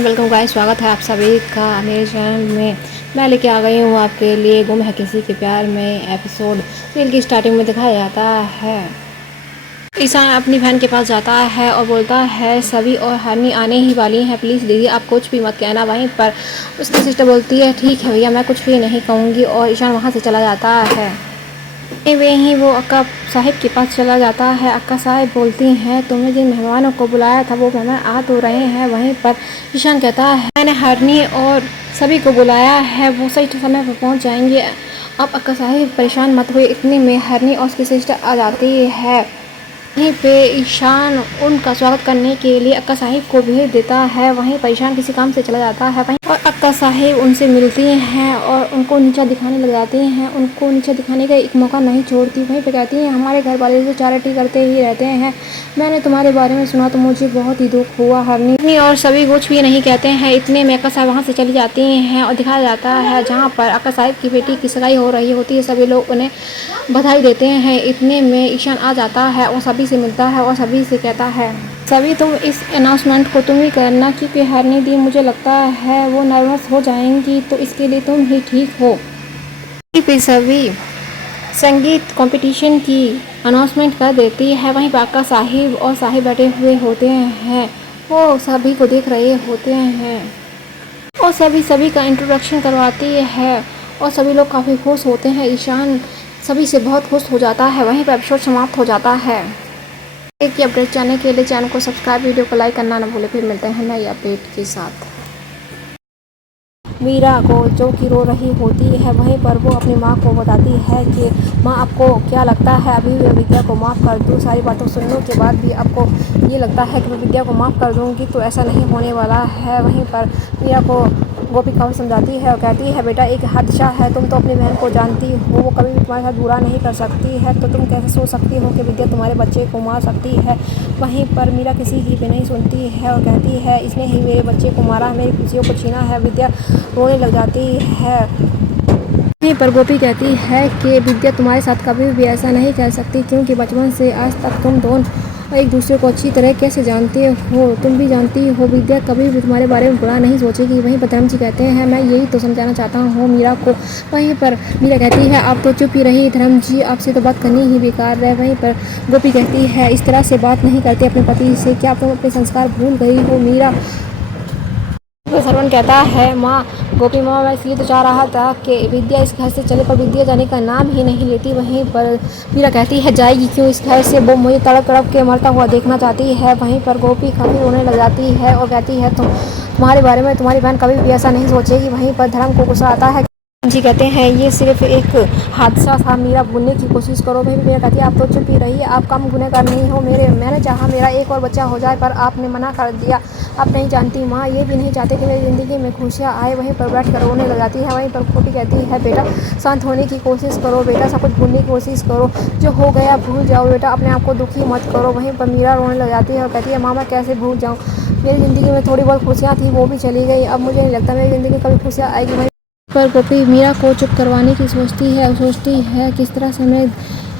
And welcome guys, स्वागत है आप सभी का मेरे चैनल में। मैं लेके आ गई हूँ आपके लिए गुम है किसी के प्यार में एपिसोड। सीरियल की स्टार्टिंग में दिखाया जाता है ईशान अपनी बहन के पास जाता है और बोलता है सभी और हनी आने ही वाली हैं, प्लीज़ दीदी आप कुछ भी मत कहना। वहीं पर उसकी सिस्टर बोलती है ठीक है भैया, मैं कुछ भी नहीं कहूँगी, और ईशान वहाँ से चला जाता है। वे ही वो अक्का साहिब के पास चला जाता है। अक्का साहिब बोलती हैं तुमने जिन मेहमानों को बुलाया था वो मेहमान आ तो रहे हैं। वहीं पर ईशान कहता है मैंने हरनी और सभी को बुलाया है, वो सही समय पर पहुंच जाएंगे। अब अक्का साहिब परेशान मत हुए, इतने में हरनी और उसकी सिस्टर आ जाती है। वहीं पे ईशान उनका स्वागत करने के लिए अक्का साहिब को भेज देता है। वहीं पर ईशान किसी काम से चला जाता है। वहीं और अक्का साहिब उनसे मिलती हैं और उनको नीचा दिखाने लग जाती हैं। उनको नीचा दिखाने का एक मौका नहीं छोड़ती। वहीं पे कहती हैं हमारे घर वाले तो चैरिटी करते ही रहते हैं, मैंने तुम्हारे बारे में सुना तो मुझे बहुत ही दुख हुआ। हरनी और सभी कुछ भी नहीं कहते हैं। इतने में अक्का साहिब वहाँ से चली जाती हैं और दिखाया जाता है जहाँ पर अक्का साहिब की बेटी की सगाई हो रही होती है। सभी लोग उन्हें बधाई देते हैं। इतने में ईशान आ जाता है और सभी से मिलता है और सभी से कहता है सभी तुम इस अनाउंसमेंट को तुम ही करना, क्योंकि हरनी दी मुझे लगता है वो नर्वस हो जाएंगी, तो इसके लिए तुम ही ठीक हो। फिर सभी संगीत कंपटीशन की अनाउंसमेंट कर देती है। वहीं अक्का साहिब और साहिब बैठे हुए होते हैं, वो सभी को देख रहे होते हैं और सभी का इंट्रोडक्शन करवाती है और सभी लोग काफ़ी खुश होते हैं। ईशान सभी से बहुत खुश हो जाता है। वहीं पर एपिसोड समाप्त हो जाता है। एक ही अपडेट जानने के लिए चैनल को सब्सक्राइब, वीडियो को लाइक करना ना भूलें। फिर मिलते हैं नई अपडेट के साथ। मीरा को जो कि रो रही होती है, वहीं पर वो अपनी माँ को बताती है कि माँ आपको क्या लगता है अभी मैं विद्या को माफ़ कर दूँ? सारी बातों सुनने के बाद भी आपको ये लगता है कि मैं विद्या को माफ़ कर दूँगी, तो ऐसा नहीं होने वाला है। वहीं पर मीरा को गोपिका भी समझाती है और कहती है बेटा एक हादसा है, तुम तो अपनी बहन को जानती हो, वो कभी भी तुम्हारे साथ बुरा नहीं कर सकती है, तो तुम कैसे सोच सकती हो कि विद्या तुम्हारे बच्चे को मार सकती है। वहीं पर मीरा किसी की भी नहीं सुनती है और कहती है इसने ही मेरे बच्चे को मारा, मेरी खुशियों को छीना है। विद्या रोने लग जाती है। वहीं पर गोपी कहती है कि विद्या तुम्हारे साथ कभी भी ऐसा नहीं कर सकती, क्योंकि बचपन से आज तक तुम दोनों एक दूसरे को अच्छी तरह कैसे जानते हो। तुम भी जानती हो विद्या कभी भी तुम्हारे बारे में बुरा नहीं सोचेगी। वहीं पर धर्म जी कहते हैं मैं यही तो समझाना चाहता हूँ मीरा को। वहीं पर मीरा कहती है आप तो चुप ही रही धर्म जी, आपसे तो बात करनी ही बेकार है। वहीं पर गोपी कहती है इस तरह से बात नहीं करते अपने पति से, क्या तुम अपने संस्कार भूल गई हो मीरा? सरवण कहता है माँ गोपी माँ मैं इसलिए तो चाह रहा था कि विद्या इस घर से चले, पर विद्या जाने का नाम ही नहीं लेती। वहीं पर मीरा कहती है जाएगी क्यों इस घर से, वो मुझे तड़प तड़प के मरता हुआ देखना चाहती है। वहीं पर गोपी काफ़ी रोने लग जाती है और कहती है तुम्हारे बारे में तुम्हारी बहन कभी भी ऐसा नहीं सोचेगी। वहीं पर धर्म को गुस्सा आता है जी कहते हैं ये सिर्फ एक हादसा था, मीरा भूलने की कोशिश करो। भाई मीरा कहती है आप तो चुप ही रहिए, आप कम गुनहगार नहीं हो। मैंने चाहा मेरा एक और बच्चा हो जाए, पर आपने मना कर दिया। आप नहीं जानती माँ, ये भी नहीं चाहते कि मेरी ज़िंदगी में खुशियाँ आए। वहीं पर बैठ कर रोने लग जाती है। वहीं पर गोपी कहती है बेटा शांत होने की कोशिश करो, बेटा सब कुछ भूलने की कोशिश करो, जो हो गया भूल जाओ बेटा, अपने आप को दुखी मत करो। वहीं पर मीरा रोने लग जाती है और कहती है माँ मैं कैसे भूल जाऊँ, मेरी ज़िंदगी में थोड़ी बहुत खुशियाँ थी वो भी चली गई, अब मुझे नहीं लगता मेरी ज़िंदगी में कभी खुशियाँ आएगी। पर गोपी मीरा को चुप करवाने की सोचती है किस तरह से मैं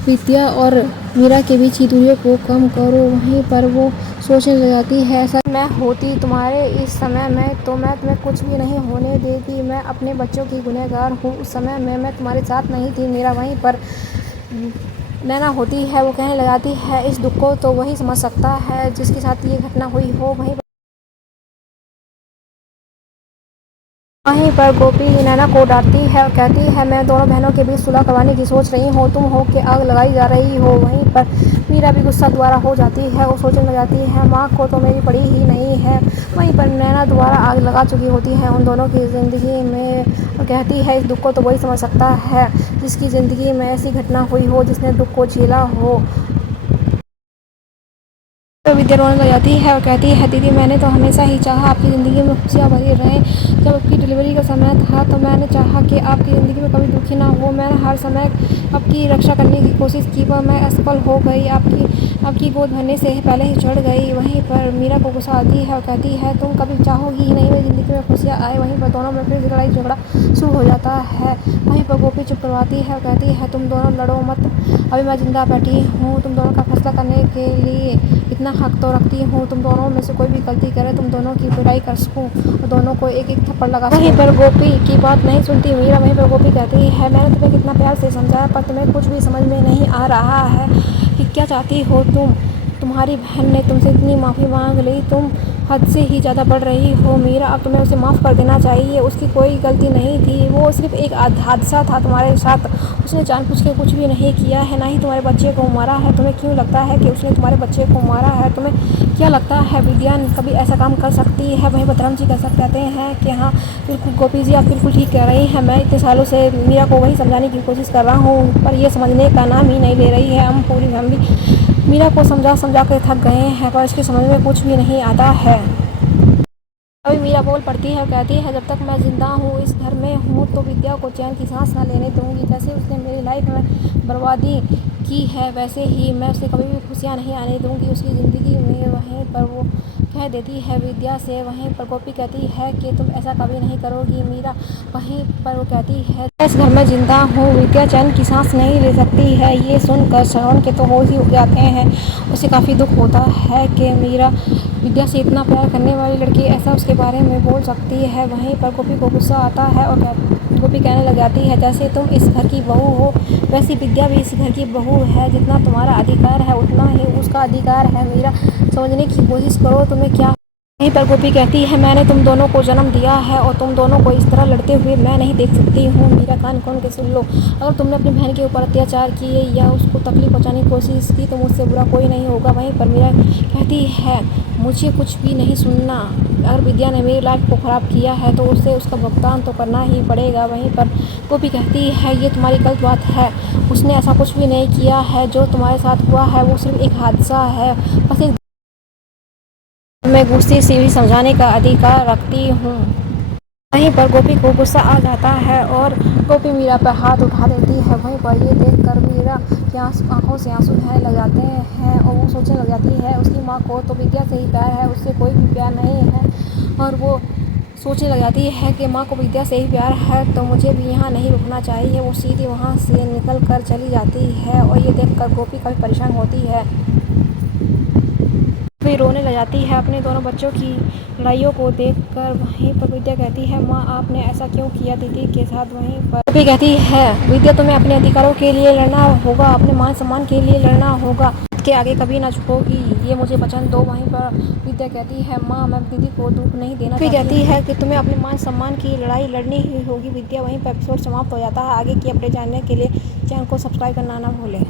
विद्या और मीरा के बीच की दूरियों को कम करूं। वहीं पर वो सोचने लग जाती है ऐसा मैं होती तुम्हारे इस समय में तो मैं तुम्हें कुछ भी नहीं होने देती, मैं अपने बच्चों की गुनहगार हूँ, उस समय में मैं तुम्हारे साथ नहीं थी मीरा। वहीं पर नैना होती है, वो कहने लगाती है इस दुख को तो वही समझ सकता है जिसके साथ ये घटना हुई हो। वहीं पर गोपी नैना को डांटती है और कहती है मैं दोनों बहनों के बीच सुलह करवाने की सोच रही हूँ, तुम हो के आग लगाई जा रही हो। वहीं पर मीरा भी गुस्सा दोबारा हो जाती है और सोचने लग जाती है माँ को तो मेरी पड़ी ही नहीं है। वहीं पर नैना दोबारा आग लगा चुकी होती है उन दोनों की ज़िंदगी में और कहती है इस दुख को तो वही समझ सकता है जिसकी ज़िंदगी में ऐसी घटना हुई हो, जिसने दुख को झेला हो। तो विद्या रोने लग जाती है और कहती है दीदी मैंने तो हमेशा ही चाहा आपकी ज़िंदगी में खुशियाँ भरी रहें, जब आपकी डिलीवरी का समय था तो मैंने चाहा कि आपकी ज़िंदगी में कभी दुखी ना हो। मैंने हर समय आपकी रक्षा करने की कोशिश की, पर मैं असफल हो गई। आपकी अब की गोद भरने से पहले ही चढ़ गई। वहीं पर मीरा को गुस्सा आती है और कहती है तुम कभी चाहोगी ही नहीं मेरी ज़िंदगी में खुशियाँ आए। वहीं पर दोनों में फिर से लड़ाई झगड़ा शुरू हो जाता है। वहीं पर गोपी चुप करवाती है और कहती है तुम दोनों लड़ो मत, अभी मैं जिंदा बैठी हूँ। तुम दोनों का फैसला करने के लिए इतना हक तो रखती हूँ। तुम दोनों में से कोई भी गलती करे तुम दोनों की पिटाई कर सकूँ और दोनों को एक एक थप्पड़ लगा। वहीं पर गोपी की बात नहीं सुनती मीरा। वहीं पर गोपी कहती है मैंने तुम्हें कितना प्यार से समझाया पर तुम्हें कुछ भी समझ में नहीं आ रहा है कि क्या चाहती हो तुम। तुम्हारी बहन ने तुमसे इतनी माफ़ी मांग ली, तुम हद से ही ज़्यादा बढ़ रही हो मीरा। अब तुम्हें उसे माफ़ कर देना चाहिए। उसकी कोई गलती नहीं थी, वो सिर्फ एक हादसा था तुम्हारे साथ। उसने जानबूझ के कुछ भी नहीं किया है, ना ही तुम्हारे बच्चे को मारा है। तुम्हें क्यों लगता है कि उसने तुम्हारे बच्चे को मारा है? तुम्हें क्या लगता है विद्या कभी ऐसा काम कर सकती है? वहीं भद्रम जी कहते हैं कि हाँ बिल्कुल गोपी जी आप बिल्कुल ठीक कह रही हैं। मैं इतने सालों से मीरा को वही समझाने की कोशिश कर रहा हूँ पर ये समझने का नाम ही नहीं ले रही है। हम भी मीरा को समझा समझा कर थक गए हैं पर इसके समझ में कुछ भी नहीं आता है। अभी मीरा बोल पड़ती है और कहती है जब तक मैं जिंदा हूँ इस घर में हूँ तो विद्या को चैन की सांस ना लेने दूंगी। जैसे उसने मेरी लाइफ में बर्बादी की है वैसे ही मैं उसे कभी भी खुशियाँ नहीं आने दूंगी उसकी ज़िंदगी में। वहीं पर वो कह देती है विद्या से। वहीं पर गोपी कहती है कि तुम ऐसा कभी नहीं करोगी मीरा। वहीं पर वो कहती है इस घर में जिंदा हूँ विद्या चैन की सांस नहीं ले सकती है। ये सुनकर श्रवण के तो होश ही उड़ जाते हैं। उसे काफ़ी दुख होता है कि मीरा विद्या से इतना प्यार करने वाली लड़की ऐसा उसके बारे में बोल सकती है। वहीं पर गोपी को गुस्सा आता है और गोपी कहने लग जाती है जैसे तुम इस घर की बहू हो वैसी विद्या भी इस घर की बहू है। जितना तुम्हारा अधिकार है उतना ही उसका अधिकार है। मीरा समझने की कोशिश करो तुम्हें क्या। वहीं पर गोपी कहती है मैंने तुम दोनों को जन्म दिया है और तुम दोनों को इस तरह लड़ते हुए मैं नहीं देख सकती हूँ। मीरा कान खोल के सुन लो, अगर तुमने अपनी बहन के ऊपर अत्याचार किए या उसको तकलीफ पहुँचाने की कोशिश की तो मुझसे बुरा कोई नहीं होगा। वहीं पर मीरा कहती है मुझे कुछ भी नहीं सुनना। अगर विद्या ने मेरी लाइफ को ख़राब किया है तो उसे उसका भुगतान तो करना ही पड़ेगा। वहीं पर गोपी कहती है ये तुम्हारी गलत बात है, उसने ऐसा कुछ भी नहीं किया है। जो तुम्हारे साथ हुआ है वो सिर्फ एक हादसा है। बस एक मैं गुस्से से भी समझाने का अधिकार रखती हूँ। वहीं पर गोपी को गुस्सा आ जाता है और गोपी मीरा पर हाथ उठा देती है। वहीं पर ये देखकर मीरा की आंखों से आंसू बहने लग जाते हैं और वो सोचने लग जाती है उसकी माँ को तो विद्या से ही प्यार है, उससे कोई भी प्यार नहीं है। और वो सोचने लग जाती है कि माँ को विद्या से ही प्यार है तो मुझे भी यहाँ नहीं रुकना चाहिए। वो सीधी वहाँ से निकल कर चली जाती है और ये देखकर गोपी काफ़ी परेशान होती है। वे रोने लग जाती है अपने दोनों बच्चों की लड़ाइयों को देखकर। वहीं पर विद्या कहती है माँ आपने ऐसा क्यों किया दीदी के साथ। वहीं पर गोपी कहती है विद्या तुम्हें अपने अधिकारों के लिए लड़ना होगा, अपने मान सम्मान के लिए लड़ना होगा, के आगे कभी ना झुकोगी, ये मुझे वचन दो। वहीं पर विद्या कहती है माँ मैं दीदी को दुख नहीं देना चाहती। कहती है कि तुम्हें अपने मान सम्मान की लड़ाई लड़नी ही होगी विद्या। वहीं पर एपिसोड समाप्त हो जाता है। आगे की अपडेट जानने के लिए चैनल को सब्सक्राइब करना ना भूलें।